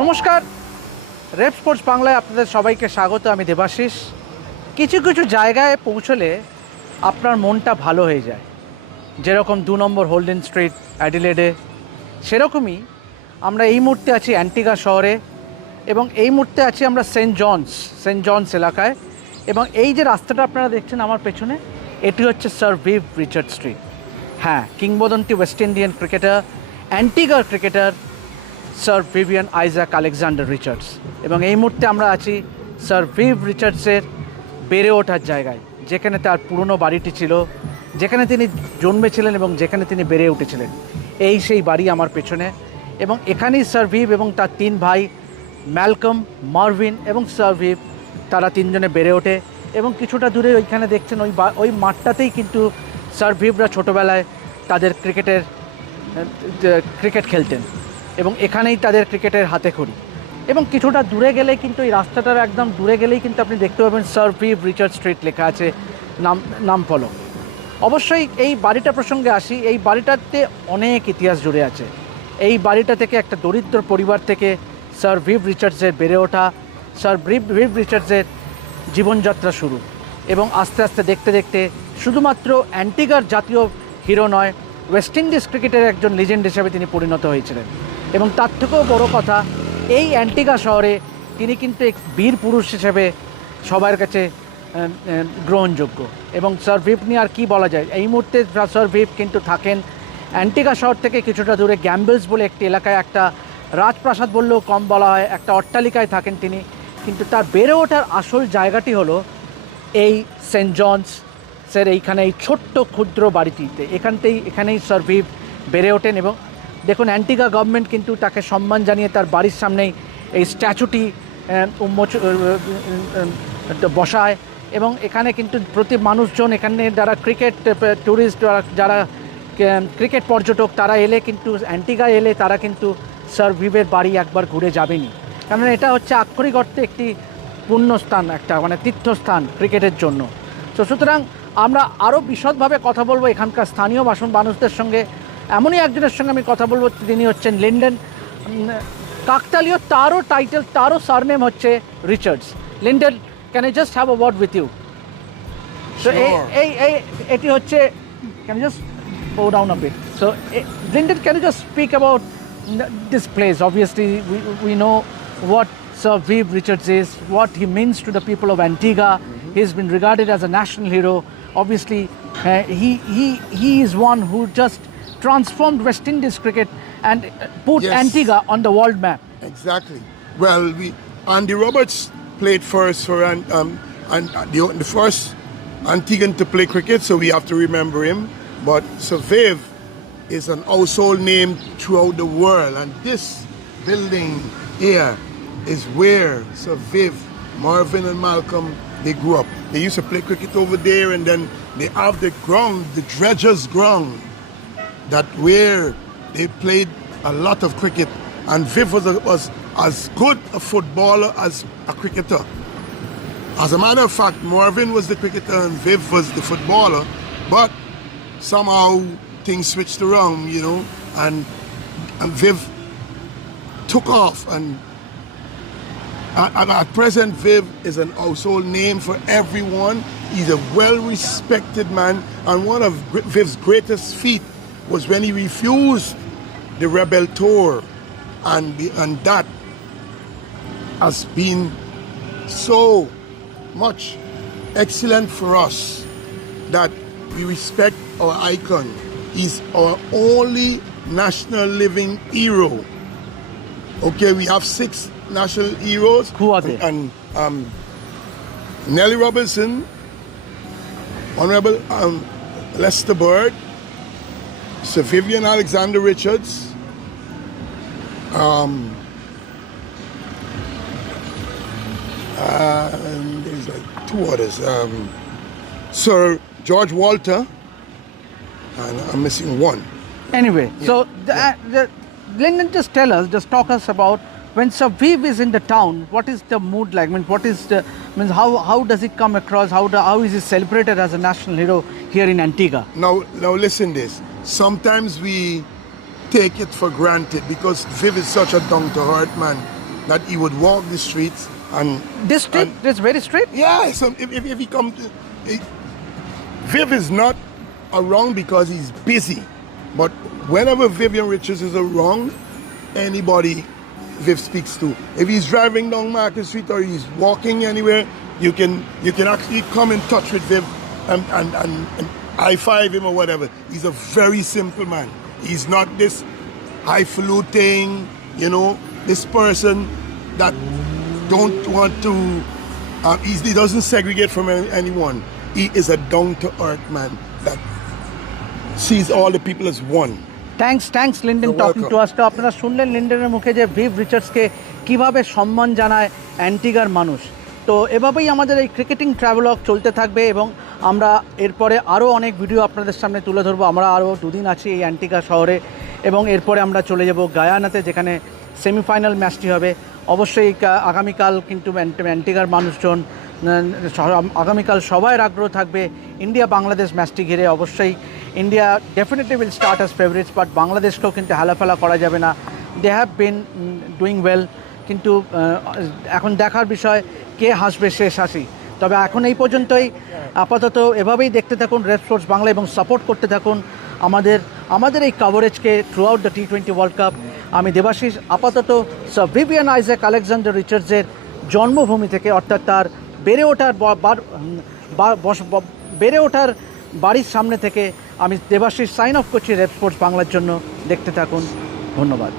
নমস্কার। Rape sports বাংলায় আপনাদের সবাইকে স্বাগত, আমি দেবাশিস। কিছু কিছু জায়গায় পৌঁছলে আপনার মনটা ভালো হয়ে যায়। যেরকম দু নম্বর হোল্ডেন স্ট্রিট, অ্যাডিলেডে, সেরকমই আমরা এই মুহূর্তে আছি অ্যান্টিগা শহরে এবং এই মুহূর্তে আছি আমরা সেন্ট জনস সেন্ট জনস এলাকায়। এবং এই যে রাস্তাটা আপনারা দেখছেন আমার পেছনে, এটি হচ্ছে স্যার ভিভ রিচার্ড স্ট্রিট। হ্যাঁ কিংবদন্তি West Indian cricketer অ্যান্টিগার cricketer sir Vivian Isaac Alexander Richards এবং এই মুহূর্তে আমরা আছি স্যার ভিভ রিচার্ডসের বেড়ে ওঠার জায়গায়, যেখানে তার পুরনো বাড়িটি ছিল, যেখানে তিনি জন্মেছিলেন এবং যেখানে তিনি বেড়ে উঠেছিলেন। এই সেই বাড়ি আমার পেছনে এবং এখানেই স্যার ভিভ এবং তার তিন ভাই ম্যালকম মার্ভিন এবং স্যার ভিভ তারা তিনজনে বেড়ে ওঠে এবং কিছুটা দূরে ওইখানে দেখছেন ওই ওই মাঠটাতেই কিন্তু স্যার ভিভরা ছোটোবেলায় তাদের ক্রিকেটের ক্রিকেট খেলতেন। এবং এখানেই তাদের ক্রিকেটের হাতে খড়ি। এবং কিছুটা দূরে গেলে কিন্তু এই রাস্তাটার একদম দূরে গেলেই কিন্তু আপনি দেখতে পাবেন সার ভিভ রিচার্ড স্ট্রিট লেখা আছে নাম নাম ফলক অবশ্যই এই বাড়িটা প্রসঙ্গে আসি, এই বাড়িটাতে অনেক ইতিহাস জুড়ে আছে। এই বাড়িটা থেকে একটা দরিদ্র পরিবার থেকে স্যার ভিভ রিচার্ডসের বেড়ে ওঠা স্যার ভিভ ভিভ রিচার্ডসের জীবনযাত্রা শুরু। এবং আস্তে আস্তে দেখতে দেখতে শুধুমাত্র অ্যান্টিগার জাতীয় হিরো নয় ওয়েস্ট ইন্ডিজ ক্রিকেটের একজন লিজেন্ড হিসেবে তিনি পরিণত হয়েছিলেন। এবং তার থেকেও বড় কথা, এই অ্যান্টিগা শহরে তিনি কিন্তু এক বীর পুরুষ হিসেবে সবার কাছে গ্রহণযোগ্য। এবং স্যার ভিপ নিয়ে আর কী বলা যায়? এই মুহূর্তে স্যার ভিপ কিন্তু থাকেন অ্যান্টিগা শহর থেকে কিছুটা দূরে গ্যাম্বেলস বলে একটি এলাকায় একটা রাজপ্রাসাদ বললেও কম বলা হয়, একটা অট্টালিকায় থাকেন তিনি। কিন্তু তার বেড়ে ওঠার আসল জায়গাটি হলো এই সেন্ট জনস। স্যার, এইখানে এই ছোট্ট ক্ষুদ্র বাড়িটিতে, এখানতেই, এখানেই সার্ভিভ বেড়ে ওঠেন এবং দেখুন, অ্যান্টিগা গভর্নমেন্ট কিন্তু তাকে সম্মান জানিয়ে তার বাড়ির সামনেই এই স্ট্যাচুটি উন্মোচ বসায়। এবং এখানে কিন্তু প্রতি মানুষজন এখানে যারা ক্রিকেট ট্যুরিস্ট যারা ক্রিকেট পর্যটক, তারা এলে কিন্তু, অ্যান্টিগা এলে তারা কিন্তু স্যার সার্ভিভের বাড়ি একবার ঘুরে যাবেনি কারণ এটা হচ্ছে আক্ষরিক অর্থে একটি পুণ্যস্থান, একটা মানে তীর্থস্থান ক্রিকেটের জন্য। তো সুতরাং আমরা আরও বিশদভাবে কথা বলব এখানকার স্থানীয় বাসন মানুষদের সঙ্গে। এমনই একজনের সঙ্গে আমি কথা বলব তিনি হচ্ছেন লিন্ডেন কাকতালীয় তারও টাইটেল তারও সারনেম হচ্ছে Richards Linden can I just have a word with you তো এই. এই এটি হচ্ছে can just down a bit so eh, Lyndon can you just speak about this place obviously we, we know what Sir Viv Richards is what he means to the people of Antigua he's been regarded as a national hero obviously uh, he he he is one who just transformed West Indies cricket and put Yes. Antigua on the world map Exactly. Well, we Andy Roberts played first for um, and the, the first Antiguan to play cricket, so we have to remember him. But Saviv is an household name throughout the world, and this building here is where Saviv, Marvin, and Malcolm they grew up. They used to play cricket over there, and then they have the ground, the dredgers ground, that where they played a lot of cricket, and Viv was, a, was as good a footballer as a cricketer. As a matter of fact, Marvin was the cricketer and Viv was the footballer, but somehow things switched around, you know, and, and Viv took off and at, at- present, Viv is an household name for everyone. He's a well-respected man, and one of Viv's greatest feat was when he refused the Rebel Tour, and and that has been so much excellent for us that we respect our icon. He's our only national living hero. Okay, we have six national heroes. Who are they? And um, Nellie Robinson, Honorable um, Lester Bird, Sir Vivian Alexander Richards, um, uh, and there's like two others. Um, Sir George Walter, and I'm missing one. Anyway, so the, uh, the, Lyndon, just tell us, just talk us about when Sir Viv is in the town. What is the mood like? I mean, what is the? I mean, how how does it come across? How do, how is he celebrated as a national hero here in Antigua? Now, now listen this. Sometimes we take it for granted because Viv is such a down to earth man. that he would walk the streets and This street is very street? yeah, so if, if, if he comes. Viv is not around because he's busy, but whenever Vivian Richards is around, anybody Viv speaks to. If he's driving down Market Street or he's walking anywhere, you can you can actually come in touch with Viv and and, and, and high five him or whatever. He's a very simple man. He's not this highfalutin, you know, this person that don't want to. Uh, he's, he doesn't segregate from any- anyone. He is a down to earth man that sees all the people as one. Thanks thanks Linden talking to. Us তো আপনারা শুনলেন লিন্ডেনের মুখে যে Viv রিচার্ডসকে কীভাবে সম্মান জানায় অ্যান্টিগার মানুষ তো এভাবেই আমাদের এই ক্রিকেটিং ট্রাভেলগ চলতে থাকবে এবং আমরা এরপরে আরও অনেক ভিডিও আপনাদের সামনে তুলে ধরবো। আমরা আরও দুদিন আছি এই অ্যান্টিগা শহরে এবং এরপরে আমরা চলে যাব গায়ানাতে, যেখানে সেমিফাইনাল ম্যাচটি হবে। অবশ্যই আগামীকাল কিন্তু অ্যান্টি- অ্যান্টিগার মানুষজন আগামীকাল সবার আগ্রহ থাকবে ইন্ডিয়া বাংলাদেশ ম্যাচটি ঘিরে। অবশ্যই India definitely will start as favourites but বাংলাদেশকেও কিন্তু হেলাফেলা করা যাবে না। They have been doing well কিন্তু এখন দেখার বিষয়, কে হাসবে শেষ হাসি তবে এখন এই পর্যন্তই। আপাতত এভাবেই দেখতে থাকুন রেড স্পোর্টস বাংলা এবং সাপোর্ট করতে থাকুন। আমাদের আমাদের এই কাভারেজকে throughout the T twenty world cup আমি দেবাশিস, আপাতত স্যার ভিভিয়ান আইজ্যাক আলেকজান্ডার রিচার্ডসের জন্মভূমি থেকে অর্থাৎ তার বেড়ে ওঠার বেড়ে ওঠার বাড়ির সামনে থেকে আমি দেবাশিস সাইন অফ করছি রেড স্পোর্টস বাংলার জন্য। দেখতে থাকুন। ধন্যবাদ।